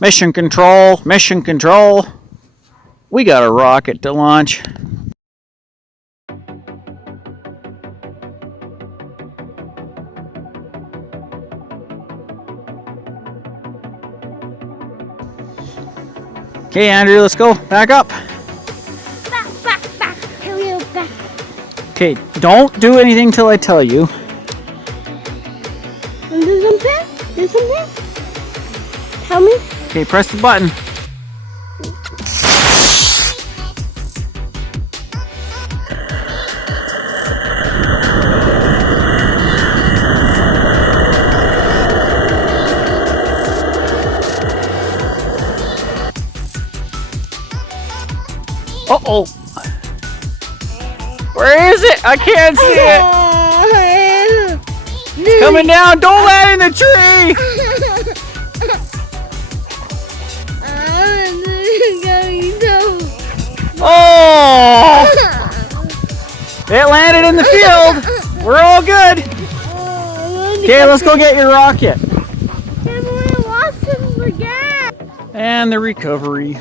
Mission control, mission control. We got a rocket to launch. Okay, Andrew, let's go. Back up. Back. Hurry up, back. Okay, don't do anything till I tell you. Do something? Tell me. Okay, press the button. Uh-oh. Where is it? I can't see it. Coming down. Don't land in the tree. Oh! It landed in the field. We're all good. Okay, let's go get your rocket. And the recovery.